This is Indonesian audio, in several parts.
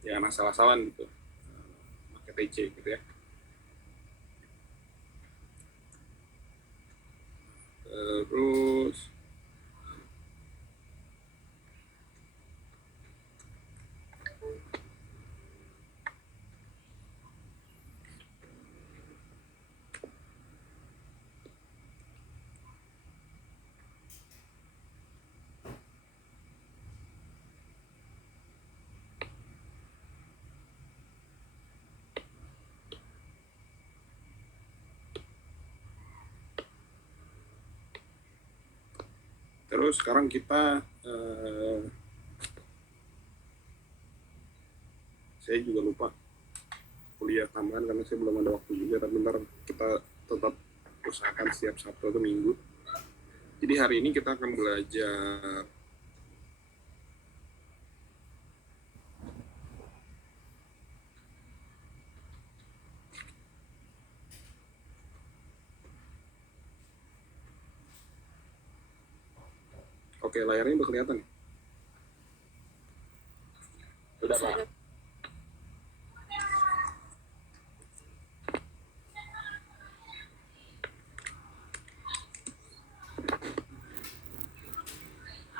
jangan asal-asalan gitu pakai TC gitu ya. Terus sekarang kita saya juga lupa kuliah tambahan karena saya belum ada waktu juga, tapi bentar kita tetap usahakan setiap Sabtu atau Minggu. Jadi hari ini kita akan belajar Oke, layarnya udah kelihatan ya? Udah, Pak.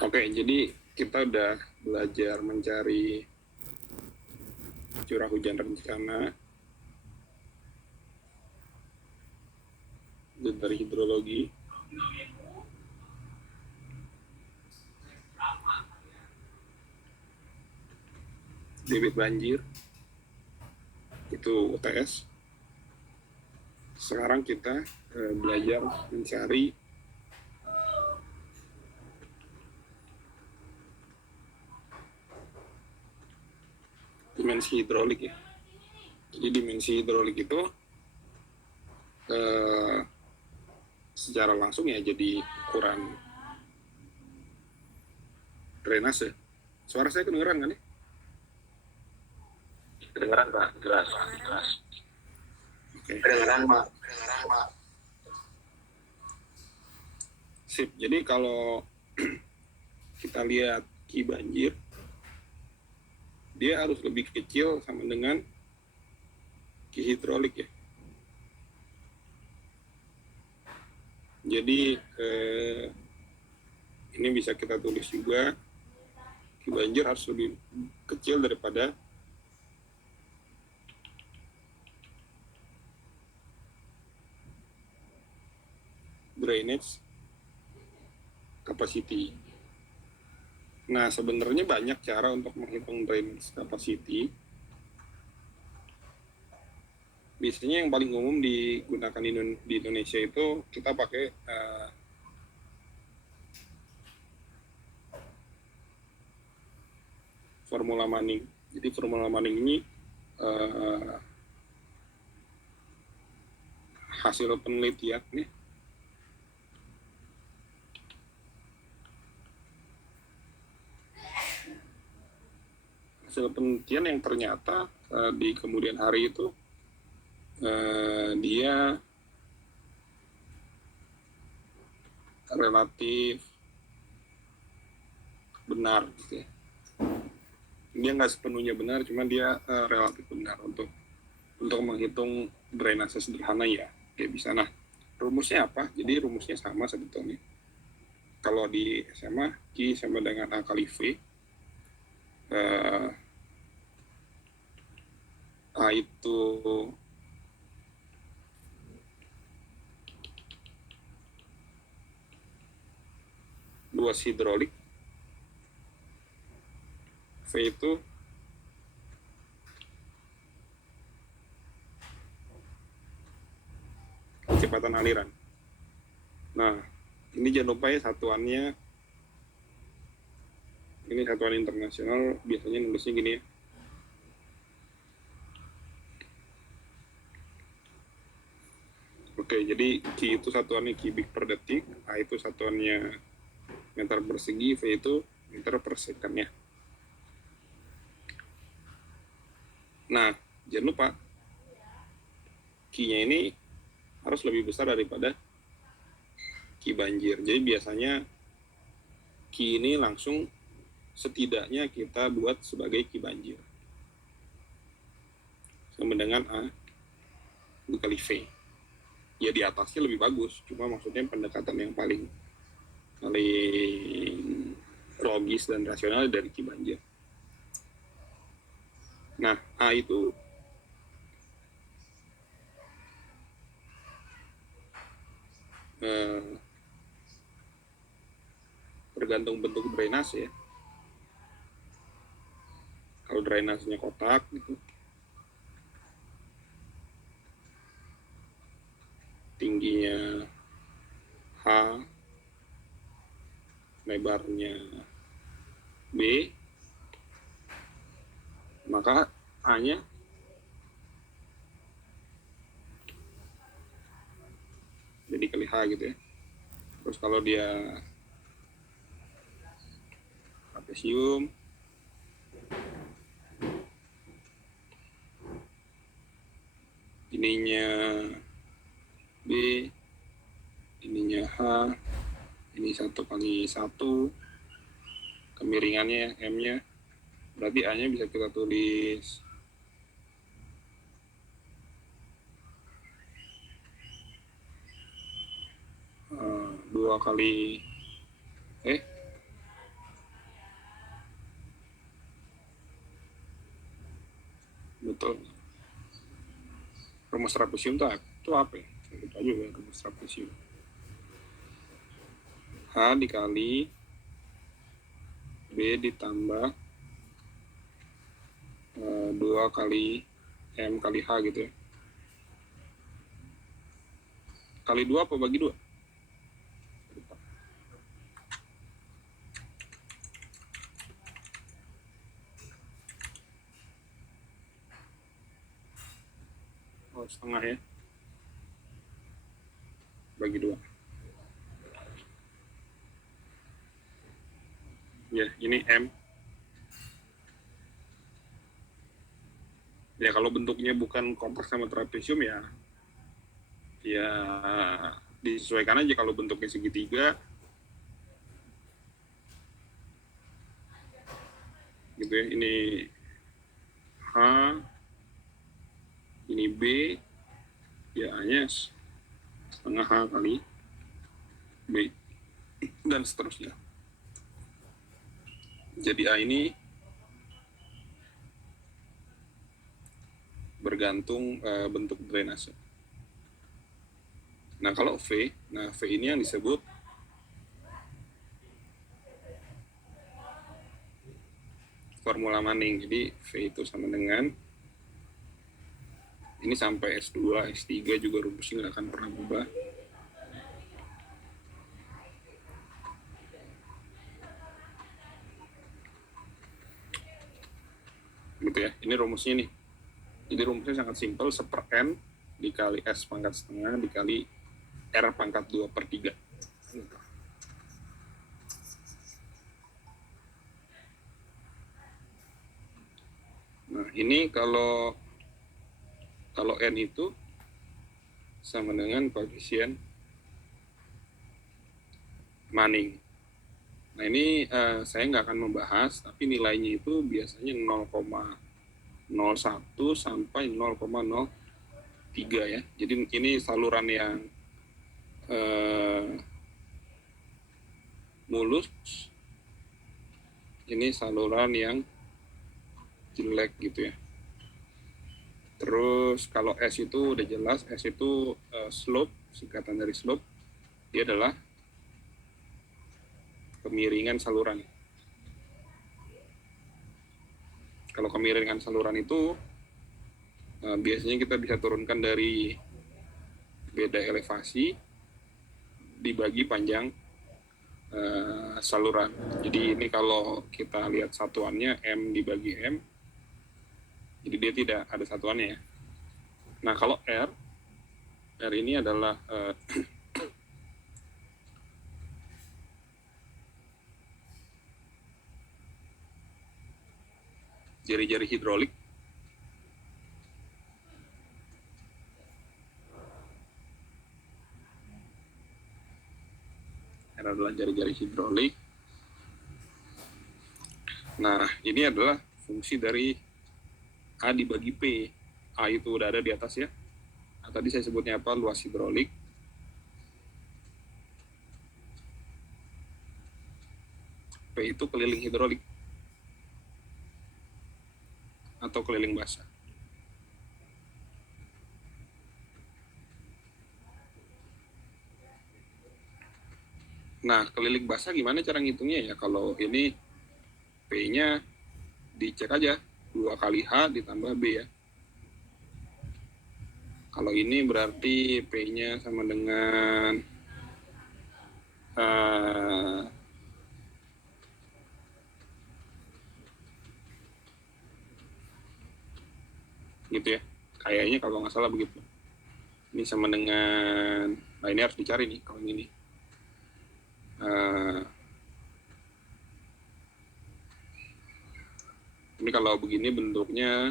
Oke, jadi kita udah belajar mencari curah hujan rencana dari hidrologi. Debit banjir itu UTS. Sekarang kita belajar mencari dimensi hidrolik ya. Jadi dimensi hidrolik itu secara langsung ya jadi ukuran drainase. Suara saya kedengeran kan ya? Kedengeran, Pak. Jelas. Oke. Kedengeran, Pak. Sip. Jadi kalau kita lihat ki banjir, dia harus lebih kecil sama dengan ki hidrolik ya. Jadi ini bisa kita tulis juga, ki banjir harus lebih kecil daripada drainage capacity. Nah, sebenarnya banyak cara untuk menghitung drainage capacity. Biasanya yang paling umum digunakan di Indonesia itu kita pakai formula Manning. Jadi formula Manning ini hasil penelitian nih. Hasil penelitian yang ternyata di kemudian hari itu dia relatif benar gitu ya. Dia nggak sepenuhnya benar, cuma dia relatif benar untuk menghitung drainase sederhana ya kayak bisa. Nah, rumusnya apa? Jadi rumusnya sama sebetulnya. Kalau di SMA, Q sama dengan A kali V. A itu luas hidrolik, V itu kecepatan aliran. Nah, ini jangan lupa ya satuannya, ini satuan internasional, biasanya nulisnya gini ya. Oke, jadi Q itu satuannya kubik per detik, A itu satuannya meter persegi, V itu meter per second ya. Nah, jangan lupa Q-nya ini harus lebih besar daripada Q banjir. Jadi biasanya Q ini langsung setidaknya kita buat sebagai Q banjir. sama dengan A dikali V. Ya di atasnya lebih bagus, cuma maksudnya pendekatan yang paling logis dan rasional dari Cibanjir. Nah, A itu tergantung bentuk drainase ya. Kalau drainasenya kotak gitu, tingginya H, lebarnya B, maka A-nya jadi kali H gitu ya. Terus kalau dia trapesium, ininya B, ininya H, ini 1 kali 1, kemiringannya M-nya, berarti A-nya bisa kita tulis 2 kali betul. Rumus trapesium itu apa ya? Lupa juga rumus trapesium. H dikali B ditambah 2 kali M kali H gitu ya. Kali 2 apa bagi 2? Oh, setengah ya. Bagi 2. Ya, ini M. Ya, kalau bentuknya bukan kompas sama trapesium ya disesuaikan aja. Kalau bentuknya segitiga gitu ya, ini H, ini B, ya A-nya setengah H kali B, dan seterusnya. Jadi A ini bergantung bentuk drainase. Nah, kalau V ini yang disebut formula Manning. Jadi V itu sama dengan, ini sampai S2, S3 juga rumusnya nggak akan pernah berubah. Gitu ya, ini rumusnya nih. Jadi rumusnya sangat simpel, 1/n dikali S pangkat setengah dikali R pangkat 2/3. Nah, ini kalau N itu sama dengan koefisien Manning. Nah, ini saya nggak akan membahas, tapi nilainya itu biasanya 0,01 sampai 0,03 ya. Jadi ini saluran yang mulus, ini saluran yang jelek gitu ya. Terus kalau S itu udah jelas, S itu slope, singkatan dari slope, dia adalah kemiringan saluran. Kalau kemiringan saluran itu biasanya kita bisa turunkan dari beda elevasi dibagi panjang saluran. Jadi ini kalau kita lihat satuannya M dibagi M, jadi dia tidak ada satuannya ya. Nah, kalau R ini adalah jari-jari hidrolik. R adalah jari-jari hidrolik. Nah, ini adalah fungsi dari A dibagi P. A itu udah ada di atas ya. Nah, tadi saya sebutnya apa? Luas hidrolik. P itu keliling hidrolik atau keliling basah. Nah, keliling basah gimana cara ngitungnya ya? Kalau ini P-nya dicek aja 2 kali H ditambah B ya. Kalau ini berarti P-nya sama dengan gitu ya. Kayaknya kalau nggak salah begitu. Ini sama dengan, nah ini harus dicari nih kalau ini. Ini kalau begini bentuknya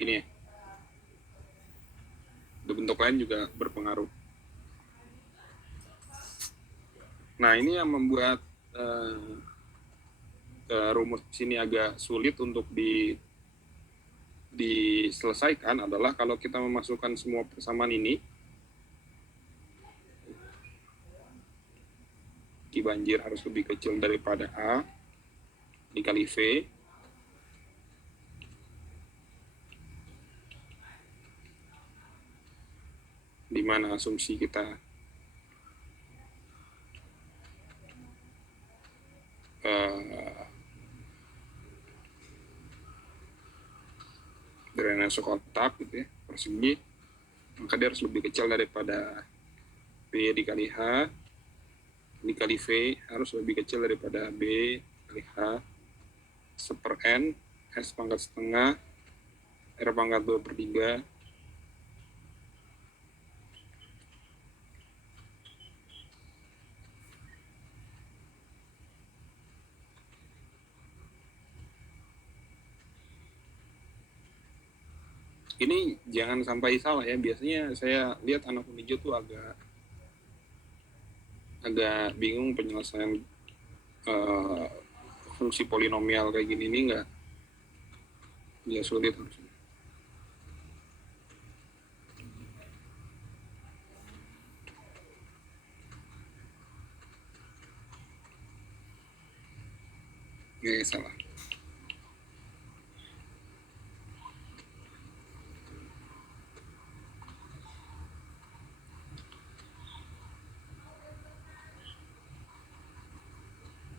ini ya. Bentuk lain juga berpengaruh. Nah ini yang membuat rumus ini agak sulit untuk diselesaikan adalah kalau kita memasukkan semua persamaan ini, Ki banjir harus lebih kecil daripada A dikali V, di mana asumsi kita drainase kotak gitu ya, persegi, maka dia harus lebih kecil daripada B dikali H dikali V, harus lebih kecil daripada B dikali H seper N, S pangkat setengah, R pangkat 2/3, ini jangan sampai salah ya. Biasanya saya lihat anak hijau tuh agak bingung penyelesaian fungsi polinomial kayak gini. Ini nggak sulit harusnya. Salah.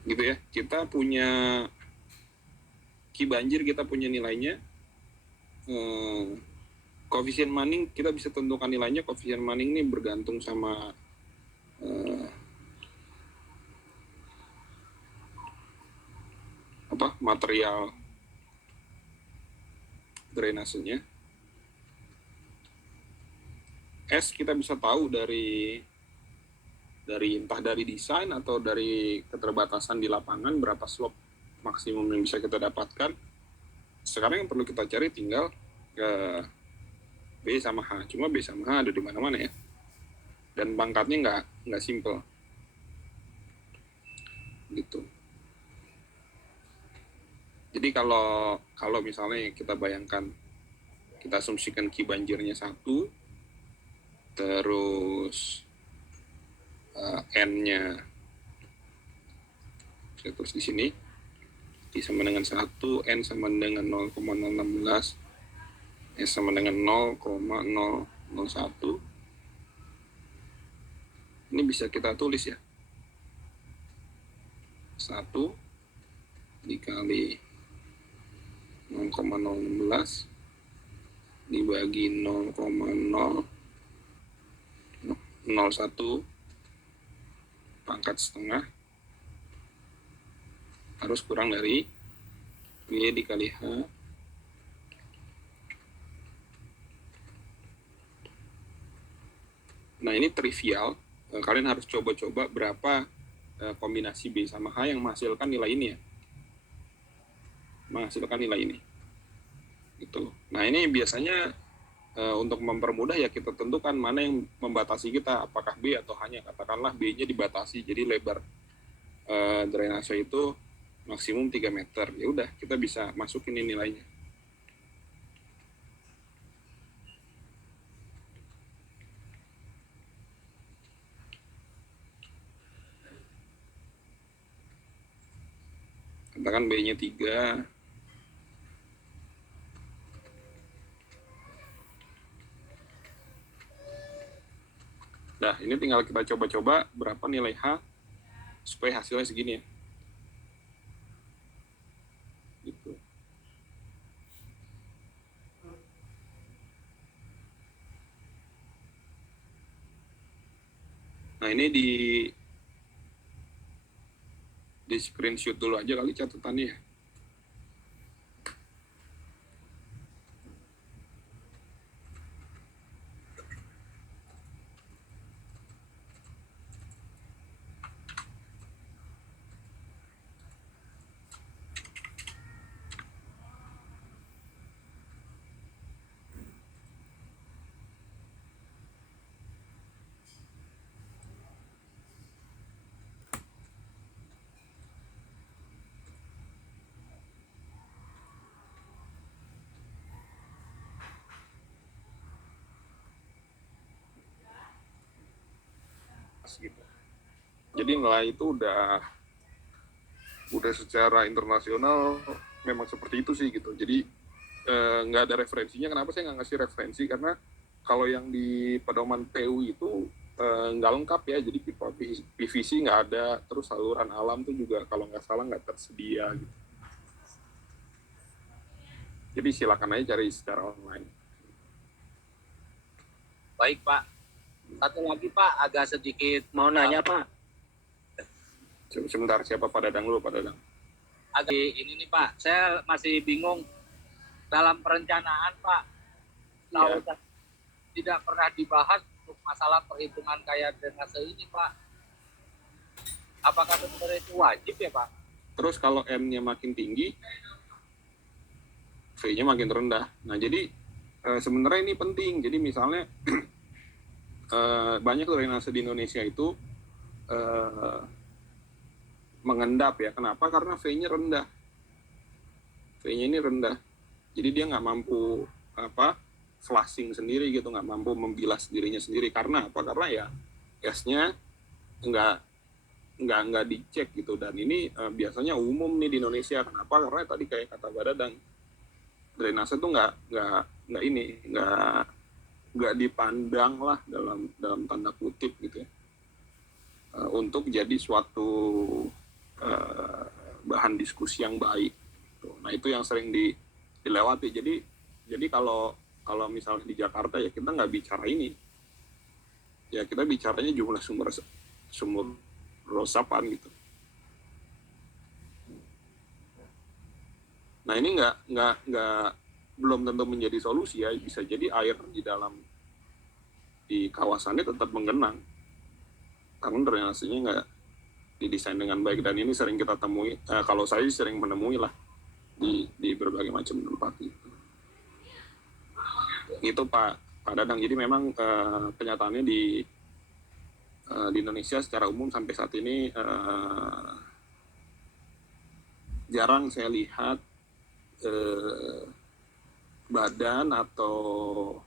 Gitu ya, kita punya Ki banjir, kita punya nilainya, koefisien Manning kita bisa tentukan nilainya. Koefisien Manning ini bergantung sama material drainasenya. S kita bisa tahu dari entah dari desain atau dari keterbatasan di lapangan berapa slope maksimum yang bisa kita dapatkan. Sekarang yang perlu kita cari tinggal B sama H. Cuma B sama H ada di mana-mana ya. Dan pangkatnya nggak simple. Gitu. Jadi kalau misalnya kita bayangkan, kita asumsikan Ki banjirnya 1, terus N-nya saya tulis di sini, Ki sama dengan 1, N sama dengan 0,016, S sama dengan 0,001. Ini bisa kita tulis ya, 1 dikali 0,016 dibagi 0,001 pangkat setengah harus kurang dari Y dikali H Nah ini trivial, kalian harus coba-coba berapa kombinasi B sama H yang menghasilkan nilai ini ya, menghasilkan nilai ini. Gitu. Nah ini biasanya untuk mempermudah ya kita tentukan mana yang membatasi kita, apakah B atau hanya katakanlah B-nya dibatasi, jadi lebar drainase itu maksimum 3 meter. Ya udah, kita bisa masukin ini nilainya. Katakan B-nya 3. Nah, ini tinggal kita coba-coba berapa nilai H supaya hasilnya segini ya. Gitu. Nah, ini di screenshot dulu aja kali catatannya ya. Gitu. Jadi nilai itu udah secara internasional memang seperti itu sih gitu. Jadi nggak ada referensinya. Kenapa saya nggak ngasih referensi? Karena kalau yang di pedoman PU itu nggak lengkap ya. Jadi pipa PVC nggak ada, terus saluran alam tuh juga kalau nggak salah nggak tersedia gitu. Jadi silakan aja cari secara online. Baik Pak. Satu lagi Pak, agak sedikit mau nanya Pak. Sebentar, siapa Pak Dadang dulu, Pak Dadang? Agak ini nih Pak, saya masih bingung dalam perencanaan Pak. Tahu Ya. Tidak pernah dibahas untuk masalah perhitungan gaya drainase ini Pak. Apakah sebenarnya itu wajib ya Pak? Terus kalau M-nya makin tinggi, V-nya makin rendah. Nah, jadi sebenarnya ini penting. Jadi misalnya banyak drainase di Indonesia itu mengendap ya. Kenapa? Karena V-nya rendah. V-nya ini rendah. Jadi dia nggak mampu flushing sendiri gitu, nggak mampu membilas dirinya sendiri. Karena apa? Karena ya gasnya nggak dicek gitu. Dan ini biasanya umum nih di Indonesia. Kenapa? Karena tadi kayak kata Mbak Dadang, drainase tuh nggak dipandang lah dalam tanda kutip gitu ya, untuk jadi suatu bahan diskusi yang baik. Nah itu yang sering dilewati. Jadi kalau misalnya di Jakarta ya kita nggak bicara ini, ya kita bicaranya jumlah sumber resapan gitu. Nah ini belum tentu menjadi solusi ya. Bisa jadi air di kawasannya tetap menggenang karena drainasenya nggak didesain dengan baik. Dan ini sering kita temui, kalau saya sering menemui lah di berbagai macam tempat itu Pak Dadang. Jadi memang kenyataannya di Indonesia secara umum sampai saat ini jarang saya lihat badan atau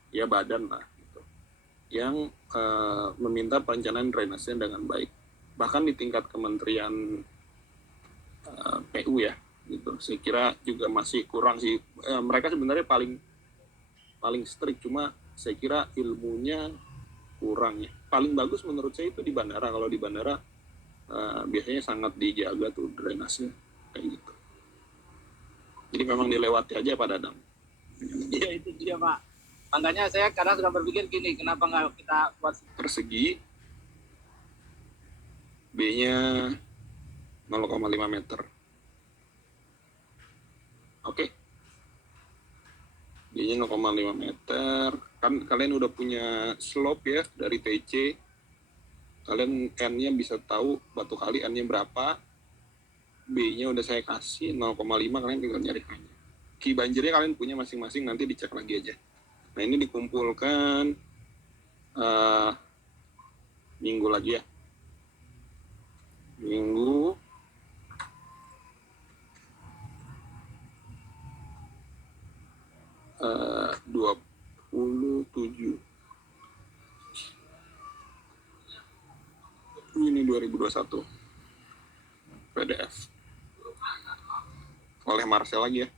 ya badan lah gitu, yang meminta perencanaan drainase dengan baik. Bahkan di tingkat kementerian PU ya gitu, saya kira juga masih kurang sih. Mereka sebenarnya paling strict, cuma saya kira ilmunya kurang ya. Paling bagus menurut saya itu di bandara. Kalau di bandara biasanya sangat dijaga tuh drainase kayak gitu. Jadi memang dilewati aja Pak Dadang. Iya itu dia Pak. Makanya saya kadang sudah berpikir gini, kenapa nggak kita buat persegi, B-nya 0,5 meter. Oke. B-nya 0,5 meter. Kan kalian udah punya slope ya dari TC. Kalian N-nya bisa tahu batu kali N-nya berapa. B-nya udah saya kasih 0,5, kalian tinggal nyari H-nya. Ki banjirnya kalian punya masing-masing, nanti dicek lagi aja. Nah ini dikumpulkan minggu lagi ya. Minggu 27 Juni 2021 PDF oleh Marcel lagi ya.